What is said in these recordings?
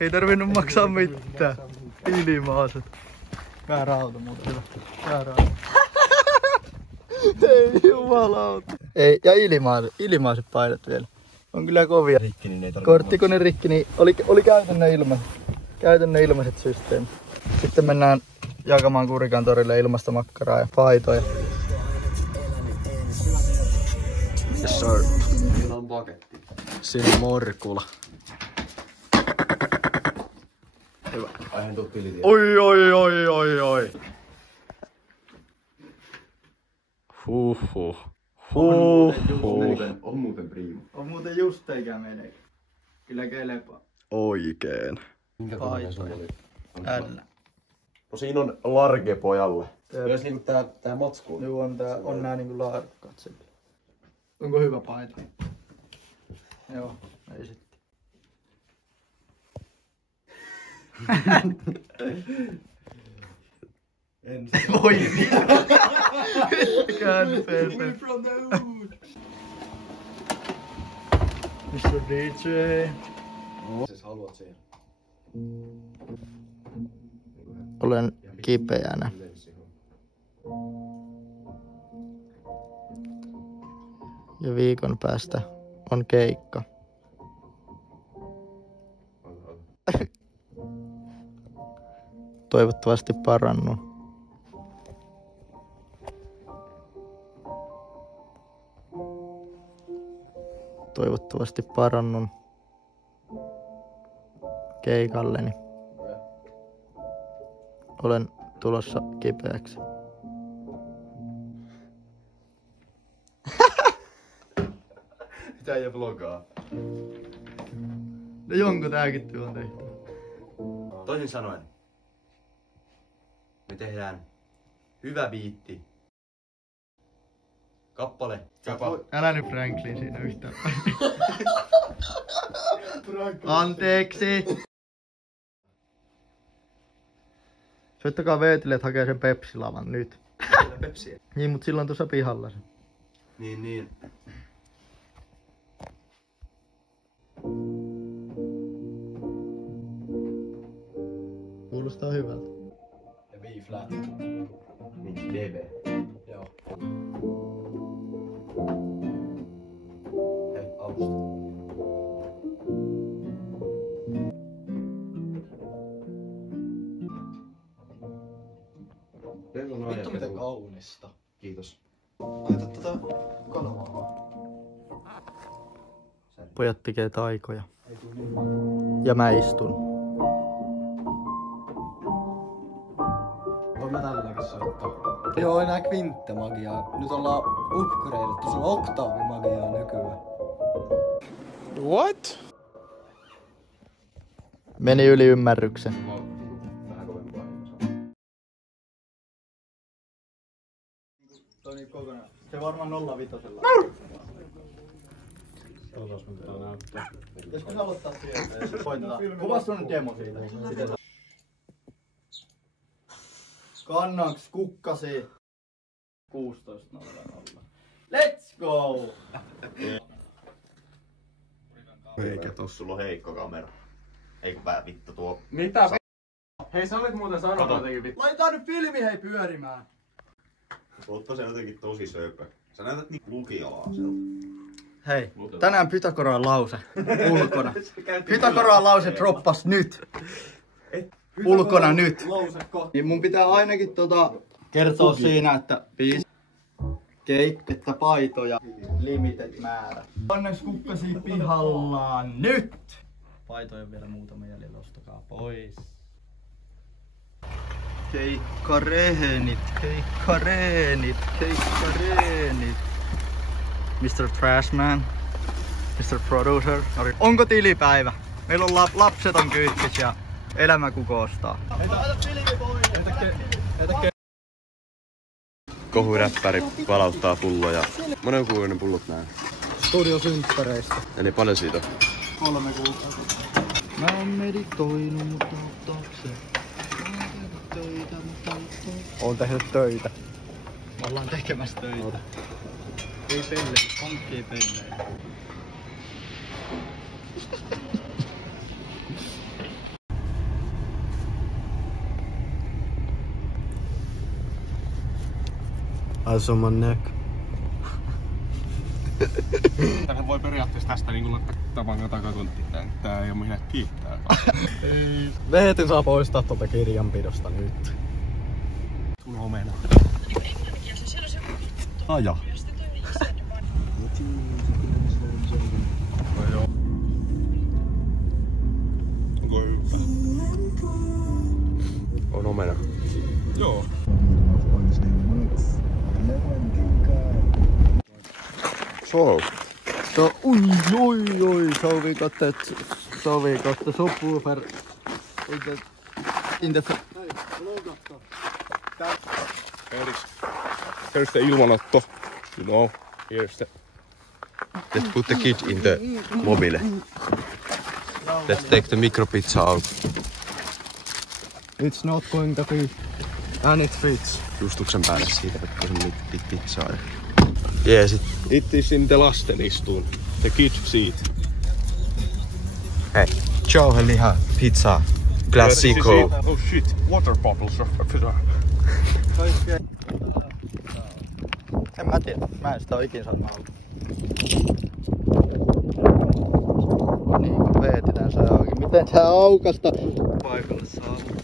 Ei tarvinnut maksaa mitään. Ilmaiset. Väärä auto muuten hyvä. Väärä auto. Ei jumalauta. Ei, ja ilmaiset paidat vielä. On kyllä kovia. Rikki, niin ei tarvitse. Korttikone rikki, niin oli käytännön ilmaiset systeemit. Sitten mennään jakamaan Kurikan torille ilmasta makkaraa ja paitoja. Yes sir. Meillä on paketti. Siinä on morkula. Hyvä. Aihan tuu tilitie. Oi. Huhhuh. On muuten prima. On muuten just eikä mene. Kyllä kelepaa. Oikeen. Minkä kokoinen sulla oli? Ällä. No siinä on large pojalle. Jos niinku tää matsku. Joo, on nää niinku laadukkaat sille. Onko hyvä paita? Joo, ei sitten. Oi käänpeeseen. Mr. DJ. Siis haluat siihen. Olen kipeänä. Ja viikon päästä on keikka. Toivottavasti parannun. Toivottavasti parannun keikalleni. Olen tulossa kipeäksi. Mitä ei vlogaa? No jonkun tääkin työ on tehty. Toisin sanoen, me tehdään hyvä biitti. Kappale. Älä nyt Franklin siinä yhtään. Anteeksi! Soittakaa Veetille, että hakee sen Pepsi-lavan nyt. Pepsiä. Niin, mut silloin tuossa pihalla se. Niin. Kuulostaa hyvältä. Ja B-flat. Niin, DB. Joo. Hei, alusta. Vittu miten kaunista. Kiitos. Laita tätä kanavaa vaan. Pojat tekee taikoja. Ja mä istun. Voin mä tälläkin soittaa. Joo, nää kvinttemagiaa. Nyt ollaan upgradeattu. Se on oktaavimagiaa nykyään. What? Meni yli ymmärryksen. Vähän kovempaa. Se varmaan 0,5. Otas mun pitää näyttää. Pitäisikö sä aloittaa sieltä? Koitetaan. Kuvaa sun demo siitä. Kannaks kukkasi. 16.00. Let's go! Eikä tossa sulla on heikko kamera. Eikö vittu tuo. Mitä? Hei, sä olit muuten sanonut jotenkin vittu. Laitetaan nyt filmi hei pyörimään. Mutta se on jotenkin tosi söpö. Sä näytät niinku lukialaiselta. Hei, tänään Pythagoran lause ulkona. Pythagoran lause droppas nyt. Ulkona nyt. Niin mun pitää ainakin kertoa siinä, että 5 keikettä paitoja, limited määrä. Onneksi kukkasi pihallaan nyt. Paitoja on vielä muutama jäljellä, ostakaa pois. Keikkareenit. Mr. Trashman, Mr. Producer. Onko tilipäivä? Meillä on lapset on kytkis ja elämä kukoistaa. Kohuräppäri palauttaa pulloja. Monen kuukauden pullot nää? Studiosynttäreistä. Eli paljon siitä on? 3 kuukautta. Mä oon meditoinut, mutta ottaakseen. Oon tehnyt töitä. Me ollaan tekemässä töitä. Ei pelle, pankki ei pelle. Alltså man näck. Tähän voi periaatteessa tästä niinku laittaa tavan takakontti. Tää ei oo minä kiittää. Veetin saa poistaa tuolta kirjanpidosta nyt. Sun omena. Aja. Onko hyvä? On omena. Joo. Så. Så oj, så vi got the subwoofer in the Here's the ilmanotto. You know, here's the... Let's put the kid in the mobile. Let's take the micro pizza out. It's not going to be and it fits. Justuksen päälle siitä, että se on pizzaa. Yes, It is in the lasten istuun. The kid seat. hei. Jauheliha pizza. Classico. Oh shit, water bottles are... En mä tiedä. Mä en sitä oo ikin saanut auki. Niin kun veetitään se auki. Miten tää aukasta? Paikalle saavuttuu.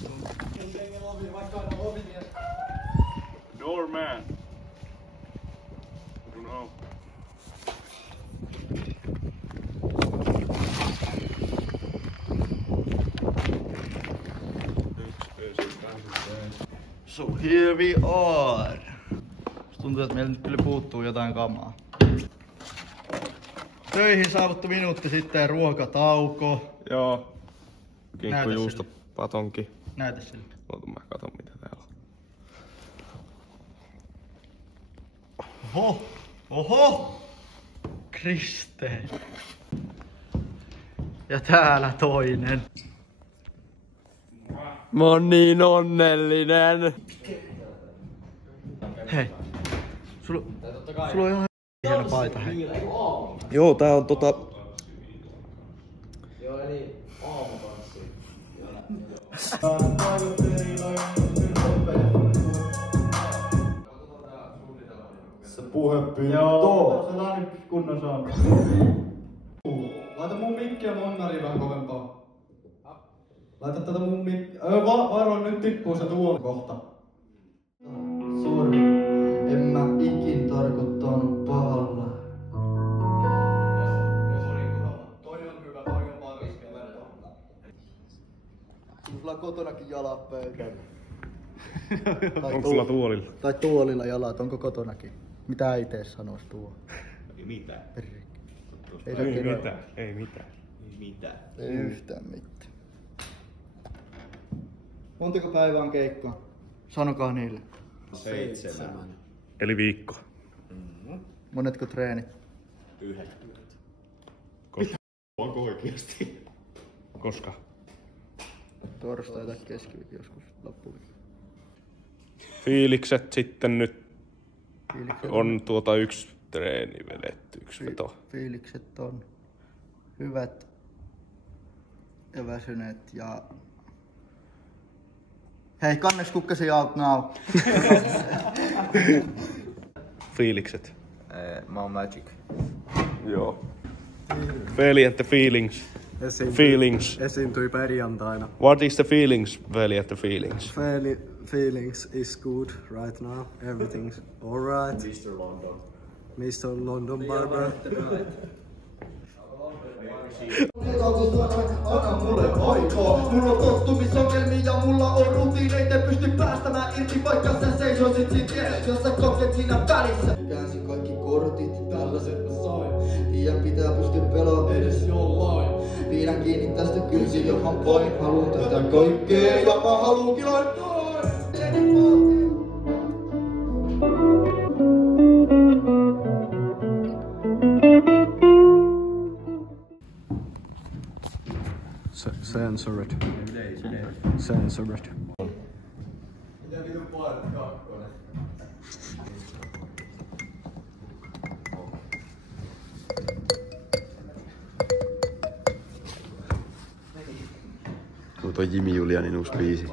Doorman. I don't know. So here we are. Tuntuu, että meillä nyt kyllä puuttuu jotain kamaa. Töihin saavuttu minuutti sitten, ruokatauko. Joo. Näytä Kinkkujuusto, patonki. Näytä sille. Oota mä katon mitä täällä on. Oho! Oho! Kriste. Ja täällä toinen. Mä oon niin onnellinen. Hei. Sulla on ihan hieno paita, hei. Joo, tää on Se puhepyyntö. Joo, se on nyt kunnon saanut. Laita mun mikkiä monnariin vähän kovempaa. Laita tätä mun mikkiä. Varo, nyt tippuu se tuoli kohta. Sori, en mä ikin tarkoittanut pahalla. Toi on hyvä, toi on paras vielä. Sulla on kotonakin jalat pöydällä. Onko sulla tuolilla? Tai tuolilla jalat, onko kotonakin? Mitä äite sanois tuo? Ei mitään. Ei Ei mitään. Ei yhtään mitään. Montako päivää on keikkoa? Sanokaa niille. 7. Eli viikko. Monetko treenit? 1. Onko oikeesti? Koska? Torstai tai keskiviikko joskus loppuviikko. Fiilikset sitten nyt on yksi treeni vedetty, yksi veto. Fiilikset on hyvät ja väsyneet ja... Hei, kannes kukkasi out now. Fiilikset. Mä oon Magic. Joo. Veli and the feelings. Feelings. Esiintyi perjantaina. What is the feelings, Veli and the feelings? Feelings is good right now. Everything's alright. Mr. London Barber. Anna mulle hoitoa. Mulla on tottumisongelmia ja mulla on rutiineita. Pysty päästämään irti vaikka sä seisoisit siinä vieressä, jos sä kokset siinä välissä. Käänsin kaikki kortit, tällaiset mä sain. Tiedän pitää pystyä pelaamaan edes jollain. Pidän kiinni tästä kynsin johon voin. Haluun tätä kaikkea ja mä haluunkin laittaa. Censored. Censored. Tuo on Jimi Julianin uusi biisi.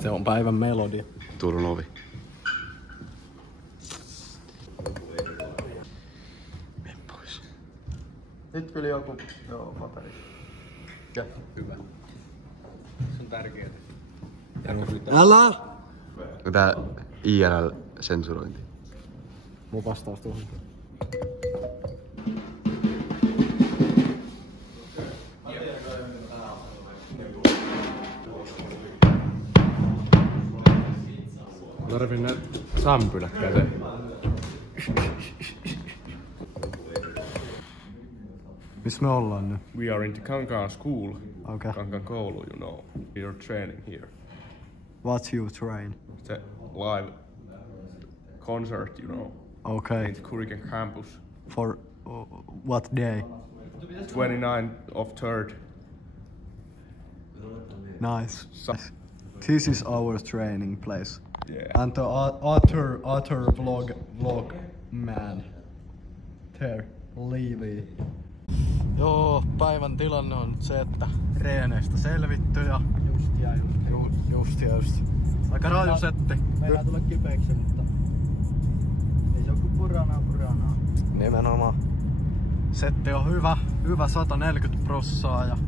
Se on päivän melodia. Turun ovi. Mene pois. Nyt kyllä joku paperi. Ja hyvä. Se on tärkeää. Älä! Tää IRL-sensurointi. Mun vastaus tuohon. Tarvin näitä sämpylät käteen. Missä me ollaan nyt? We are in the Kankaan school. Okay. Kankaan koulu, you know. We are training here. What you train? It's a live concert, you know. Okay. In the Kurikan campus. For what day? 29th of 3rd. Nice. This is our training place. Yeah. And the other vlog man. There, Levi. Joo, päivän tilanne on se, että reeneistä selvitty ja just. Aika raju setti. Meillä tulee kipeäksi, mutta ei se ole kuin puranaa. Nimenomaan. Setti on hyvä 140% ja